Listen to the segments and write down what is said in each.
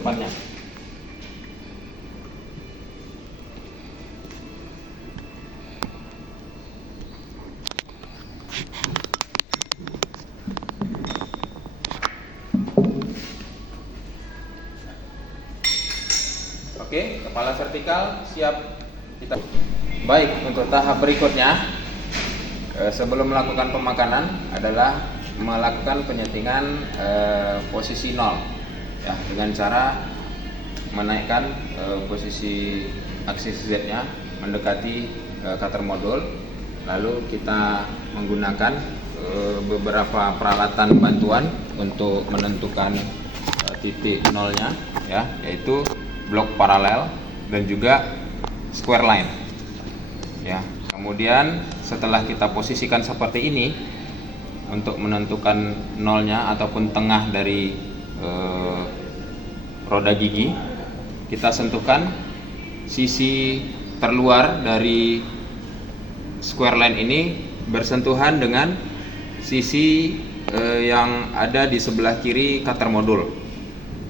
depannya. Oke, kepala vertikal siap kita. Baik, untuk tahap berikutnya sebelum melakukan pemakanan adalah melakukan penyetingan posisi 0 ya, dengan cara menaikkan posisi aksis Z-nya mendekati cutter modul. Lalu kita menggunakan beberapa peralatan bantuan untuk menentukan titik nolnya ya, yaitu blok paralel dan juga square line ya. Kemudian setelah kita posisikan seperti ini, untuk menentukan nolnya ataupun tengah dari roda gigi, kita sentuhkan sisi terluar dari square line ini bersentuhan dengan sisi yang ada di sebelah kiri cutter modul.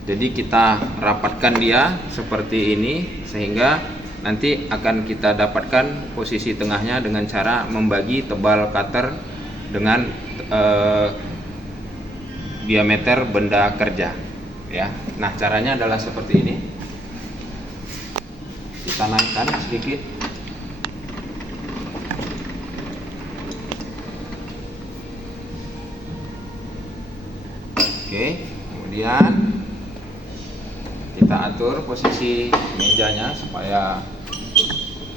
Jadi kita rapatkan dia seperti ini sehingga nanti akan kita dapatkan posisi tengahnya dengan cara membagi tebal cutter dengan diameter benda kerja ya. Nah, caranya adalah seperti ini. Kita naikkan sedikit. Oke, kemudian kita atur posisi mejanya supaya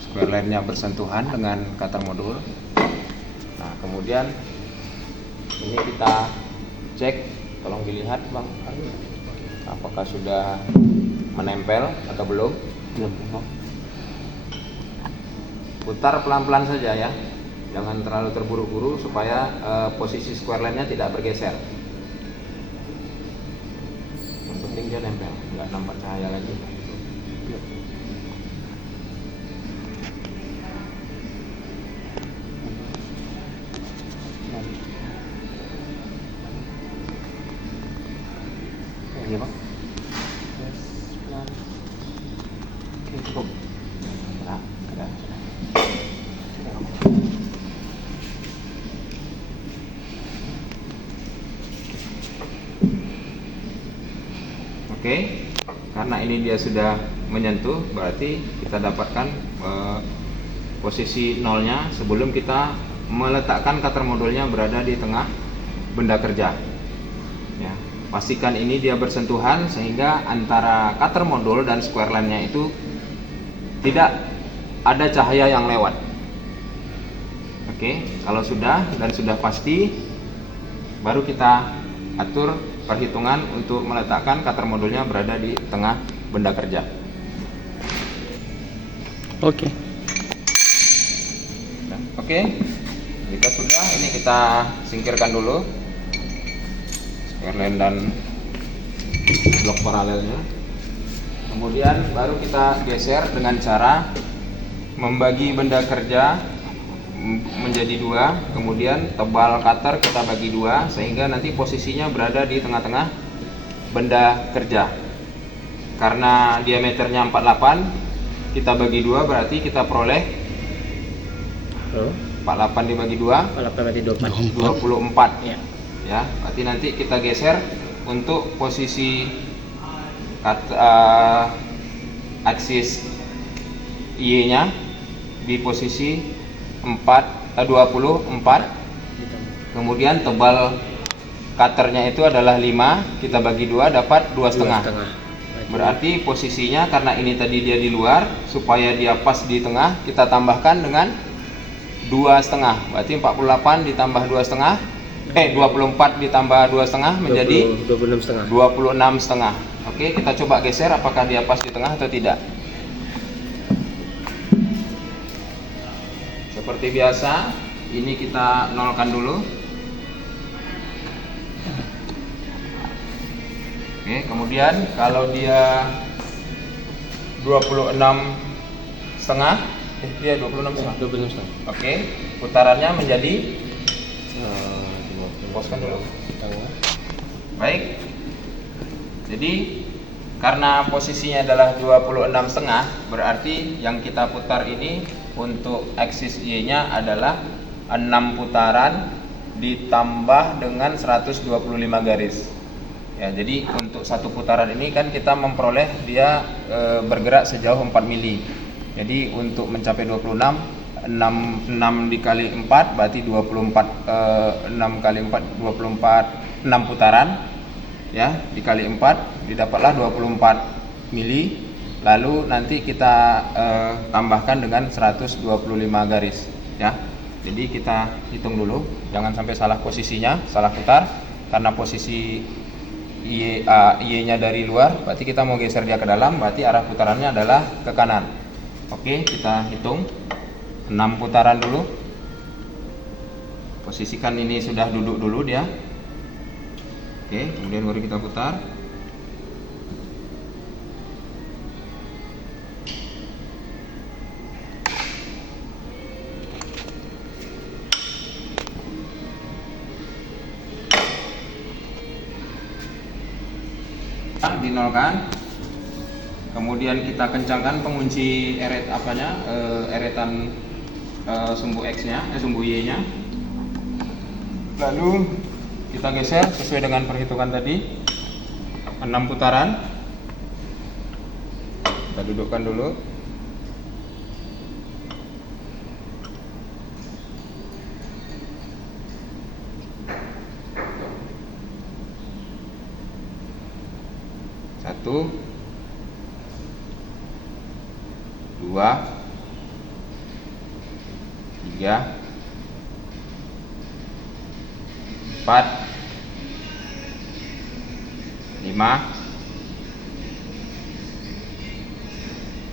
square line-nya bersentuhan dengan cutter modul. Nah, kemudian ini kita cek, tolong dilihat Bang, apakah sudah menempel atau belum. Putar pelan-pelan saja ya, jangan terlalu terburu-buru supaya posisi square line-nya tidak bergeser. Yang penting dia nempel, nggak nampak cahaya lagi. Ini Bang. Oke, cukup. Nah, ada. Oke, karena ini dia sudah menyentuh, berarti kita dapatkan posisi nolnya sebelum kita meletakkan cutter modulnya berada di tengah benda kerja. Ya, pastikan ini dia bersentuhan sehingga antara cutter modul dan square line-nya itu tidak ada cahaya yang lewat. Oke, kalau sudah dan sudah pasti, baru kita atur perhitungan untuk meletakkan cutter modulnya berada di tengah benda kerja. Oke. Oke, jika sudah, ini kita singkirkan dulu square line dan blok paralelnya. Kemudian baru kita geser dengan cara membagi benda kerja menjadi dua, kemudian tebal cutter kita bagi dua sehingga nanti posisinya berada di tengah-tengah benda kerja. Karena diameternya 48, kita bagi dua berarti kita peroleh 48 dibagi 2 24 ya. Ya, berarti nanti kita geser untuk posisi aksis Y nya di posisi 24, kemudian tebal cutternya itu adalah 5, kita bagi 2 dapat 2,5. Berarti posisinya karena ini tadi dia di luar, supaya dia pas di tengah, kita tambahkan dengan 2,5. Berarti 48 ditambah 2,5, 24 ditambah 2,5 menjadi 26,5. Oke, kita coba geser apakah dia pas di tengah atau tidak. Seperti biasa, ini kita nolkan dulu. Oke, kemudian kalau dia 26,5, dia 26,5. Oke, putarannya menjadi poskan dulu. Baik. Jadi karena posisinya adalah 26,5, berarti yang kita putar ini untuk aksis Y-nya adalah 6 putaran ditambah dengan 125 garis. Ya, jadi untuk satu putaran ini kan kita memperoleh dia bergerak sejauh 4 mili. Jadi untuk mencapai 26, 6 dikali 4 berarti 24, 6 kali 4 24, 6 putaran ya, dikali 4 didapatlah 24 mili. Lalu nanti kita tambahkan dengan 125 garis ya. Jadi kita hitung dulu, jangan sampai salah posisinya, salah putar, karena posisi Y-nya dari luar, berarti kita mau geser dia ke dalam, berarti arah putarannya adalah ke kanan. Oke, kita hitung 6 putaran dulu. Posisikan ini sudah duduk dulu dia. Oke, kemudian baru kita putar. Dinolkan, kemudian kita kencangkan pengunci eretan sumbu X nya, sumbu Y nya, lalu kita geser sesuai dengan perhitungan tadi 6 putaran. Kita dudukkan dulu. Satu, 2, 3, 4, 5,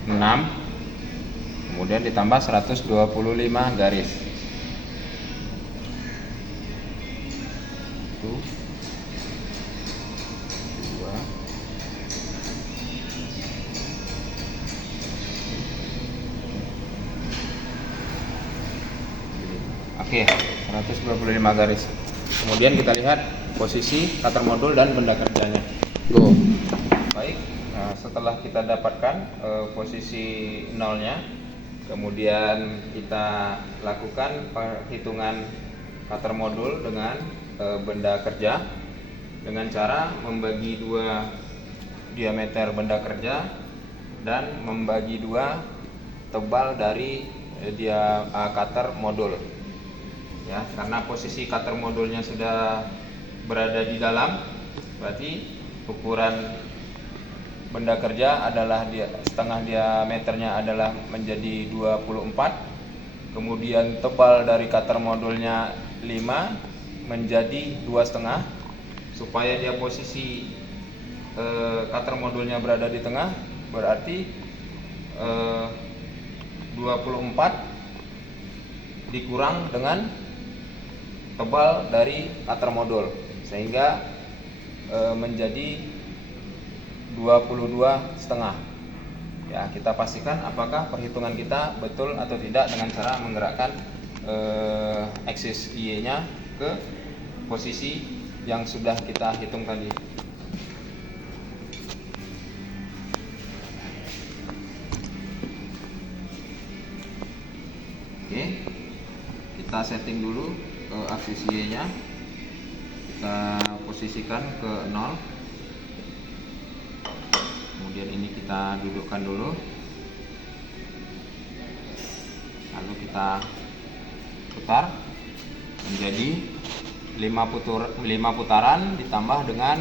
6, kemudian ditambah 125 garis. Satu, 2, oke, 125 garis. Kemudian kita lihat posisi cutter modul dan benda kerjanya. Go. Baik, nah, setelah kita dapatkan posisi nolnya, kemudian kita lakukan perhitungan cutter modul dengan benda kerja dengan cara membagi dua diameter benda kerja dan membagi dua tebal dari dia cutter modul. Ya, karena posisi cutter modulnya sudah berada di dalam, berarti ukuran benda kerja adalah setengah diameternya adalah menjadi 24, kemudian tebal dari cutter modulnya 5 menjadi 2,5, supaya dia posisi cutter modulnya berada di tengah, berarti 24 dikurang dengan tebal dari cutter modul, sehingga menjadi 22,5. Ya, kita pastikan apakah perhitungan kita betul atau tidak dengan cara menggerakkan aksis Y-nya ke posisi yang sudah kita hitung tadi. Oke, kita setting dulu aksis Y-nya, kita posisikan ke 0. Kemudian ini kita dudukkan dulu, lalu kita putar menjadi 5 putaran ditambah dengan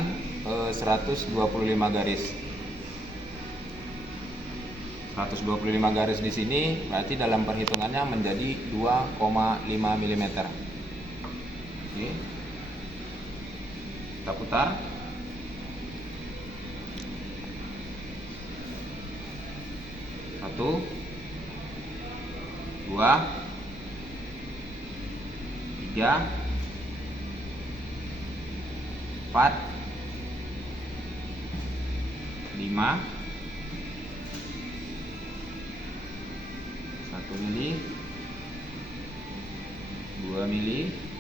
125 garis. 125 garis di sini berarti dalam perhitungannya menjadi 2,5 mm. Oke. Kita putar. Satu, 2, 3, 4, 5, 1 mili, 2 mili, 3.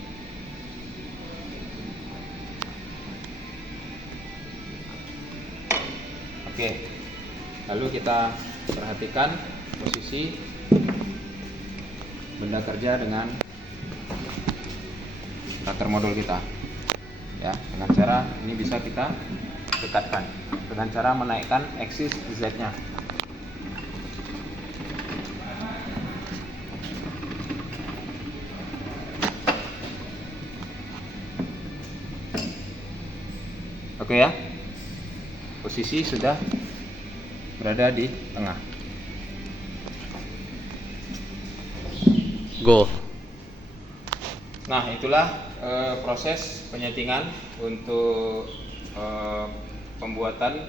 Oke, Oke, lalu kita perhatikan posisi benda kerja dengan starter modul kita, ya. Dengan cara ini bisa kita dekatkan dengan cara menaikkan aksis Z-nya. Oke ya, posisi sudah berada di tengah. Go. Nah, itulah proses penyetingan untuk pembuatan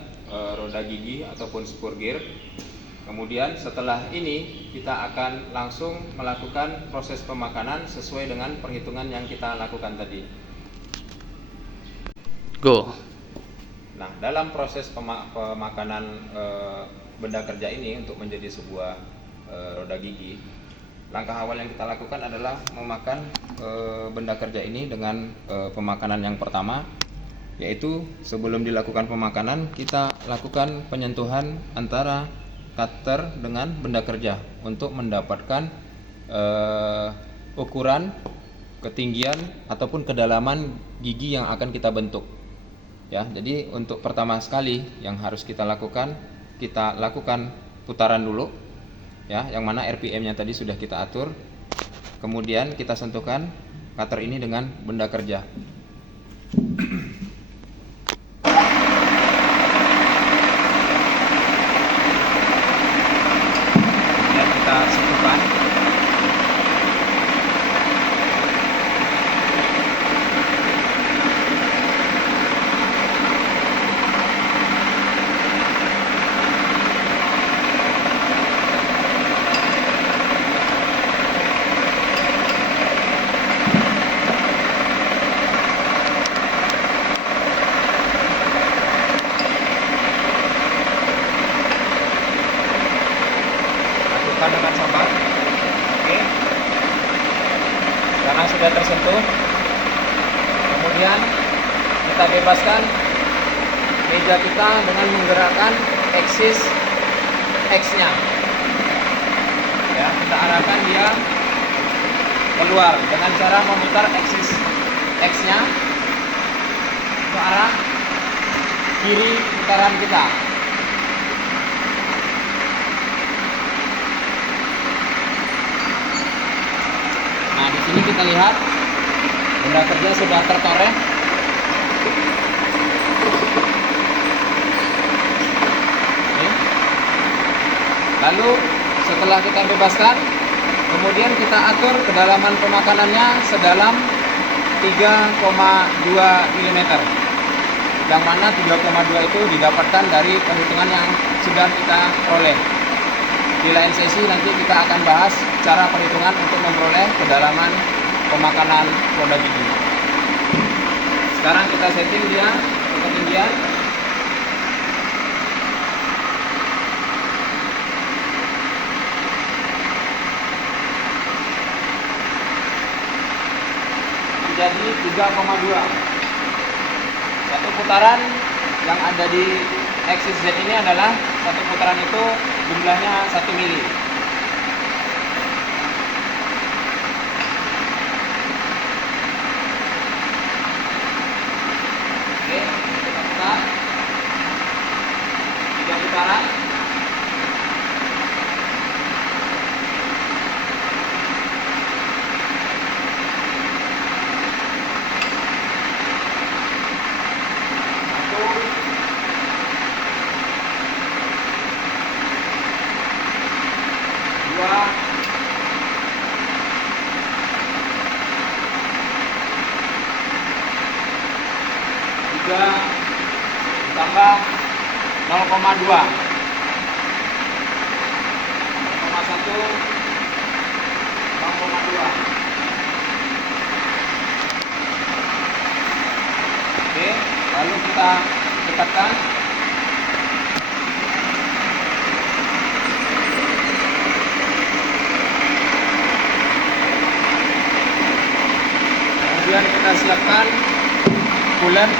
roda gigi ataupun spur gear. Kemudian setelah ini kita akan langsung melakukan proses pemakanan sesuai dengan perhitungan yang kita lakukan tadi. Go. Nah, dalam proses pemakanan benda kerja ini untuk menjadi sebuah roda gigi, langkah awal yang kita lakukan adalah memakan benda kerja ini dengan pemakanan yang pertama, yaitu sebelum dilakukan pemakanan kita lakukan penyentuhan antara cutter dengan benda kerja untuk mendapatkan ukuran, ketinggian ataupun kedalaman gigi yang akan kita bentuk. Ya, jadi untuk pertama sekali yang harus kita lakukan putaran dulu, ya, yang mana RPM-nya tadi sudah kita atur. Kemudian kita sentuhkan cutter ini dengan benda kerja. Kemudian kita sentuhkan. Dengan sabar. Oke. Sekarang sudah tersentuh. Kemudian kita bebaskan meja kita dengan menggerakkan aksis X-nya. Ya, kita arahkan dia keluar dengan cara memutar aksis X-nya ke arah kiri putaran kita. Nah, di sini kita lihat benda kerja sudah tertoreh. Oke. Lalu setelah kita bebaskan, kemudian kita atur kedalaman pemakanannya sedalam 3,2 mm. Yang mana 3,2 itu didapatkan dari perhitungan yang sudah kita peroleh. Di lain sesi nanti kita akan bahas cara perhitungan untuk memperoleh kedalaman pemakanan roda gigi. Sekarang kita setting dia ketinggian. Menjadi 3,2. Satu putaran yang ada di aksis Z ini adalah satu putaran itu jumlahnya 1 mili. Oke, kita putar 3 putaran. Tambah 0,2 0,1 0,2. Oke, lalu kita dekatkan. Kemudian kita siapkan coolant.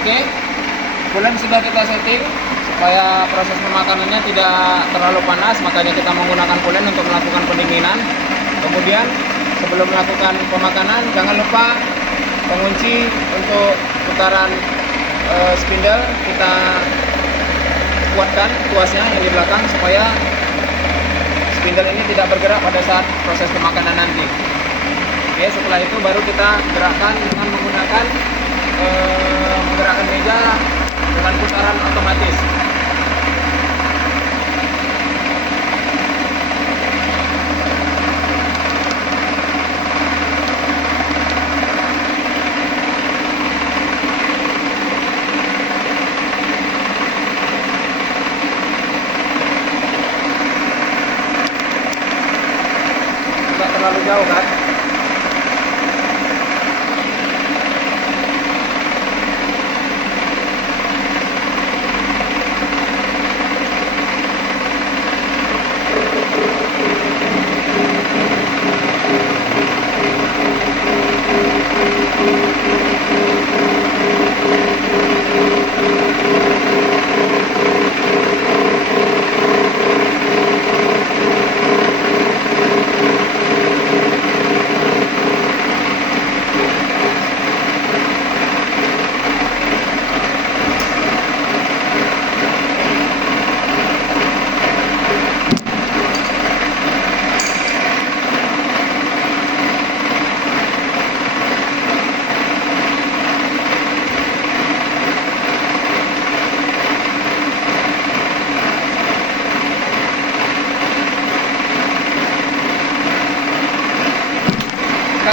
Oke, coolant sudah kita setting supaya proses pemakanannya tidak terlalu panas, makanya kita menggunakan coolant untuk melakukan pendinginan. Kemudian sebelum melakukan pemakanan, jangan lupa pengunci untuk putaran spindle kita kuatkan tuasnya yang di belakang supaya spindle ini tidak bergerak pada saat proses pemakanan nanti. Oke, setelah itu baru kita gerakkan dengan menggunakan menggerakkan meja dengan putaran otomatis. Tidak terlalu jauh kan?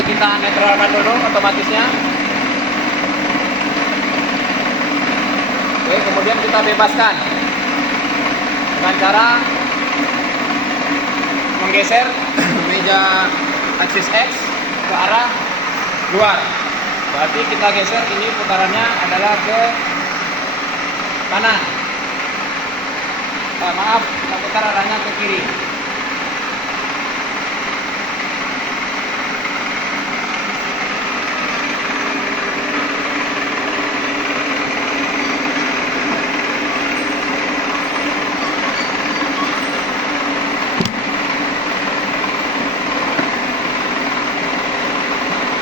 Kita netralkan dulu otomatisnya. Oke, kemudian kita bebaskan dengan cara menggeser meja aksis X ke arah luar. Berarti kita geser ini putarannya adalah ke kanan. Maaf, kita putar arahnya ke kiri.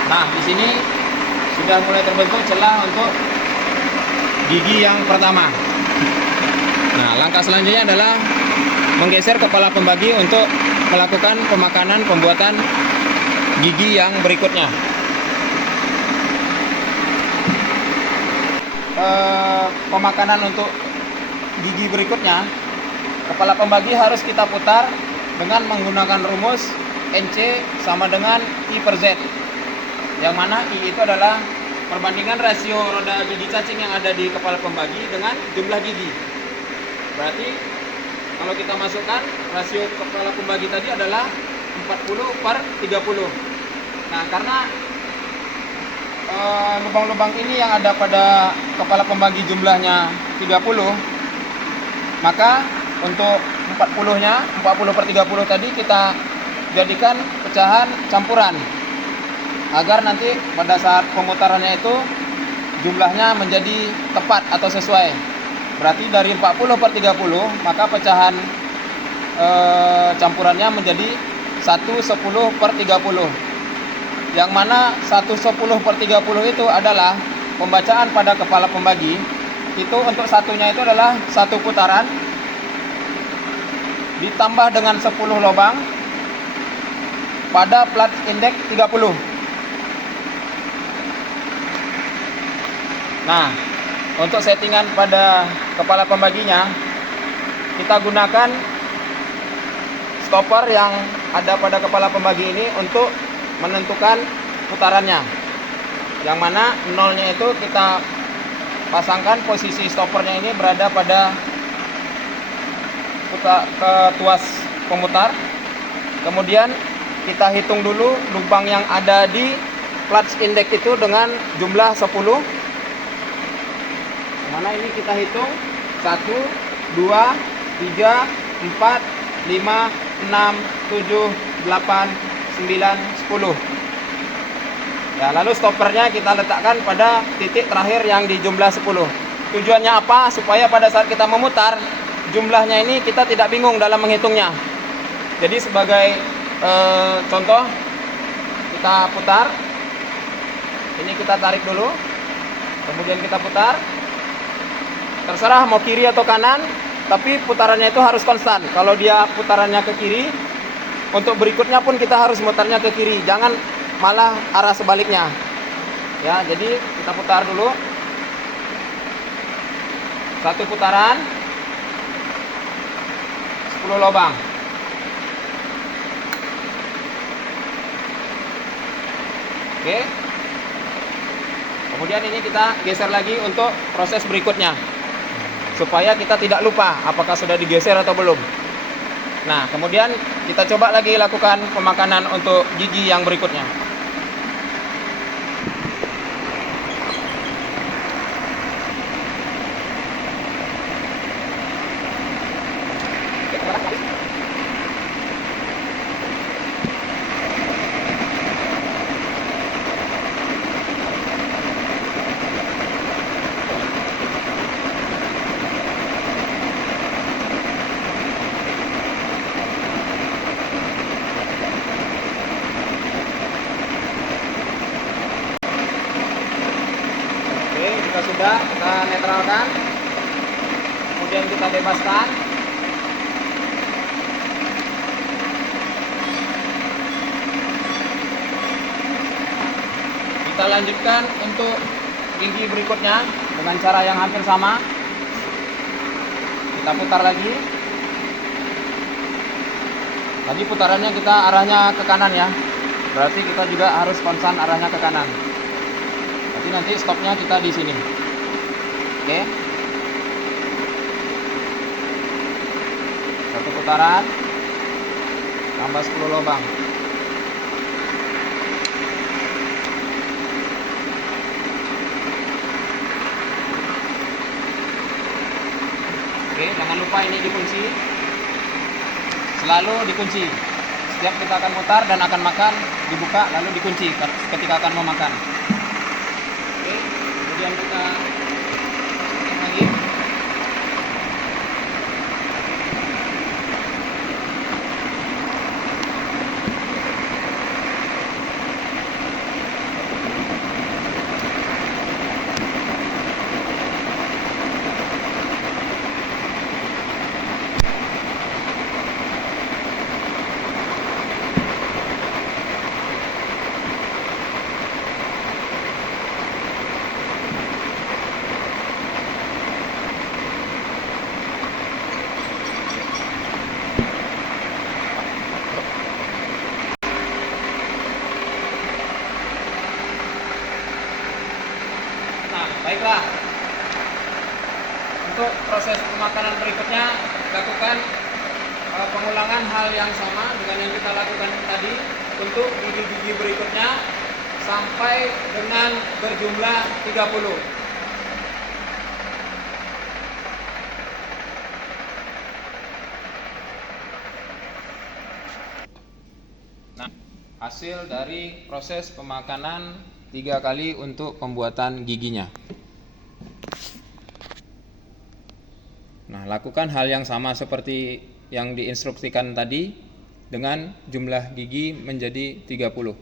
Nah, di sini sudah mulai terbentuk celah untuk gigi yang pertama. Nah, langkah selanjutnya adalah menggeser kepala pembagi untuk melakukan pemakanan pembuatan gigi yang berikutnya. Pemakanan untuk gigi berikutnya, kepala pembagi harus kita putar dengan menggunakan rumus NC sama dengan I per Z. Yang mana I itu adalah perbandingan rasio roda gigi cacing yang ada di kepala pembagi dengan jumlah gigi. Berarti kalau kita masukkan rasio kepala pembagi tadi adalah 40/30. Nah, karena lubang-lubang ini yang ada pada kepala pembagi jumlahnya 30, maka untuk 40/30 tadi kita jadikan pecahan campuran agar nanti pada saat pemutarannya itu jumlahnya menjadi tepat atau sesuai. Berarti dari 40/30 maka pecahan campurannya menjadi 1/10/30. Yang mana 1/10/30 itu adalah pembacaan pada kepala pembagi. Itu untuk satunya itu adalah satu putaran ditambah dengan 10 lubang pada plat indeks 30. Nah, untuk settingan pada kepala pembaginya, kita gunakan stopper yang ada pada kepala pembagi ini untuk menentukan putarannya. Yang mana nolnya itu kita pasangkan, posisi stoppernya ini berada pada tuas pemutar. Kemudian kita hitung dulu lubang yang ada di plat indeks itu dengan jumlah 10. Mana ini kita hitung 1, 2, 3, 4, 5, 6, 7, 8, 9, 10. Ya, lalu stoppernya kita letakkan pada titik terakhir yang di jumlah 10. Tujuannya apa? Supaya pada saat kita memutar, jumlahnya ini kita tidak bingung dalam menghitungnya. Jadi sebagai contoh, kita putar. Ini kita tarik dulu. Kemudian kita putar. Terserah mau kiri atau kanan, tapi putarannya itu harus konstan. Kalau dia putarannya ke kiri, untuk berikutnya pun kita harus mutarnya ke kiri. Jangan malah arah sebaliknya. Ya, jadi kita putar dulu. Satu putaran 10 lubang. Oke. Kemudian ini kita geser lagi untuk proses berikutnya, supaya kita tidak lupa apakah sudah digeser atau belum. Nah, kemudian kita coba lagi lakukan pemakanan untuk gigi yang berikutnya. Jika sudah, kita netralkan, kemudian kita bebaskan. Kita lanjutkan untuk gigi berikutnya dengan cara yang hampir sama. Kita putar lagi. Tadi putarannya kita arahnya ke kanan ya, berarti kita juga harus konstan arahnya ke kanan. Jadi nanti stopnya kita di sini. Oke. Satu putaran tambah 10 lubang. Oke, jangan lupa ini dikunci. Selalu dikunci. Setiap kita akan mutar dan akan makan, dibuka lalu dikunci ketika akan memakan. Kemudian kita potong lagi. Baiklah, untuk proses pemakanan berikutnya lakukan pengulangan hal yang sama dengan yang kita lakukan tadi untuk gigi-gigi berikutnya sampai dengan berjumlah 30. Nah, hasil dari proses pemakanan 3 kali untuk pembuatan giginya. Nah, lakukan hal yang sama seperti yang diinstruksikan tadi dengan jumlah gigi menjadi 30.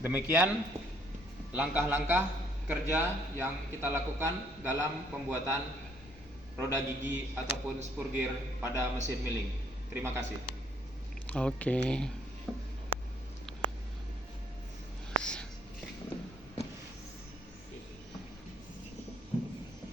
Demikian langkah-langkah kerja yang kita lakukan dalam pembuatan roda gigi ataupun spur gear pada mesin milling. Terima kasih. Oke.